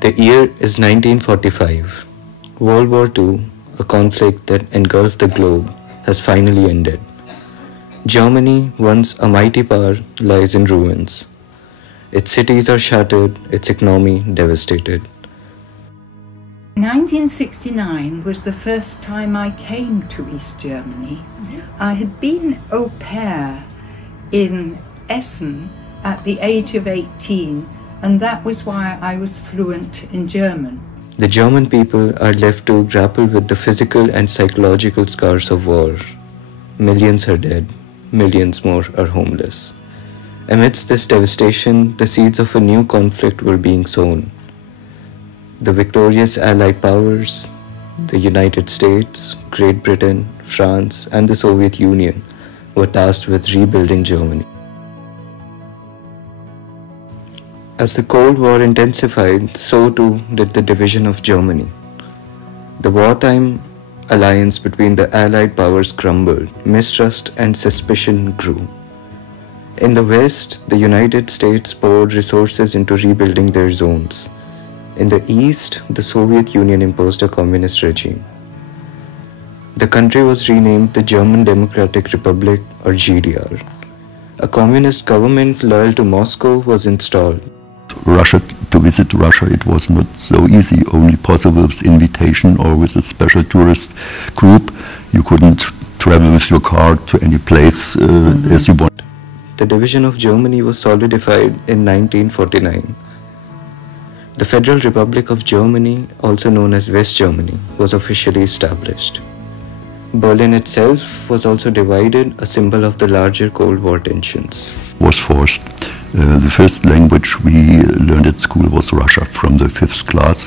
The year is 1945. World War II, a conflict that engulfed the globe, has finally ended. Germany, once a mighty power, lies in ruins. Its cities are shattered, its economy devastated. 1969 was the first time I came to East Germany. I had been au pair in Essen at the age of 18, and that was why I was fluent in German. The German people are left to grapple with the physical and psychological scars of war. Millions are dead, millions more are homeless. Amidst this devastation, the seeds of a new conflict were being sown. The victorious Allied powers, the United States, Great Britain, France, and the Soviet Union were tasked with rebuilding Germany. As the Cold War intensified, so too did the division of Germany. The wartime alliance between the Allied powers crumbled, mistrust and suspicion grew. In the West, the United States poured resources into rebuilding their zones. In the East, the Soviet Union imposed a communist regime. The country was renamed the German Democratic Republic, or GDR. A communist government loyal to Moscow was installed. To visit Russia, it was not so easy, only possible with invitation or with a special tourist group. You couldn't travel with your car to any place as you want. The division of Germany was solidified in 1949. The Federal Republic of Germany, also known as West Germany, was officially established. Berlin itself was also divided, a symbol of the larger Cold War tensions. Was forced. The first language we learned at school was Russia from the 5th class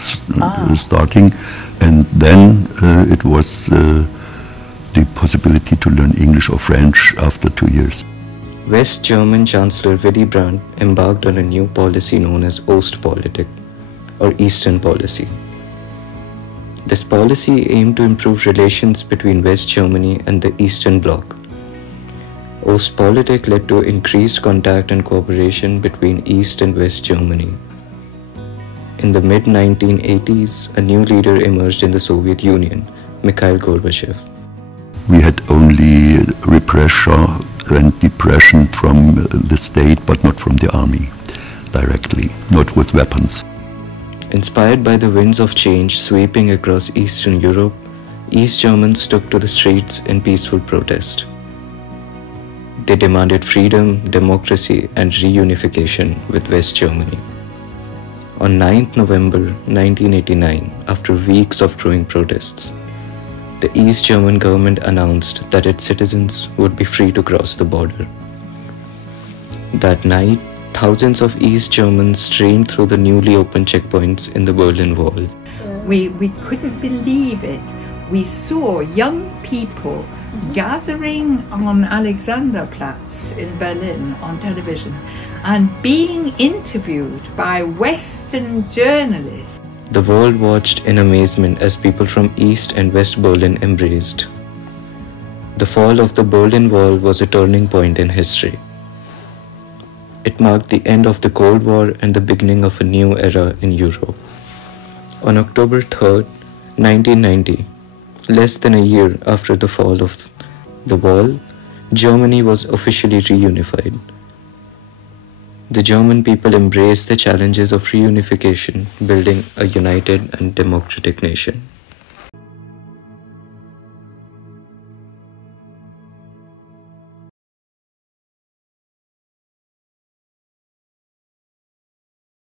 starting, and then it was the possibility to learn English or French after 2 years. West German Chancellor Willy Brandt embarked on a new policy known as Ostpolitik, or Eastern policy. This policy aimed to improve relations between West Germany and the Eastern Bloc. Ostpolitik led to increased contact and cooperation between East and West Germany. In the mid-1980s, a new leader emerged in the Soviet Union, Mikhail Gorbachev. We had only repression and depression from the state, but not from the army directly, not with weapons. Inspired by the winds of change sweeping across Eastern Europe, East Germans took to the streets in peaceful protest. They demanded freedom, democracy, and reunification with West Germany. On 9th November 1989, after weeks of growing protests, the East German government announced that its citizens would be free to cross the border. That night, thousands of East Germans streamed through the newly opened checkpoints in the Berlin Wall. We couldn't believe it. We saw young people gathering on Alexanderplatz in Berlin on television and being interviewed by Western journalists. The world watched in amazement as people from East and West Berlin embraced. The fall of the Berlin Wall was a turning point in history. It marked the end of the Cold War and the beginning of a new era in Europe. On October 3rd, 1990, less than a year after the fall of the wall, Germany was officially reunified. The German people embraced the challenges of reunification, building a united and democratic nation.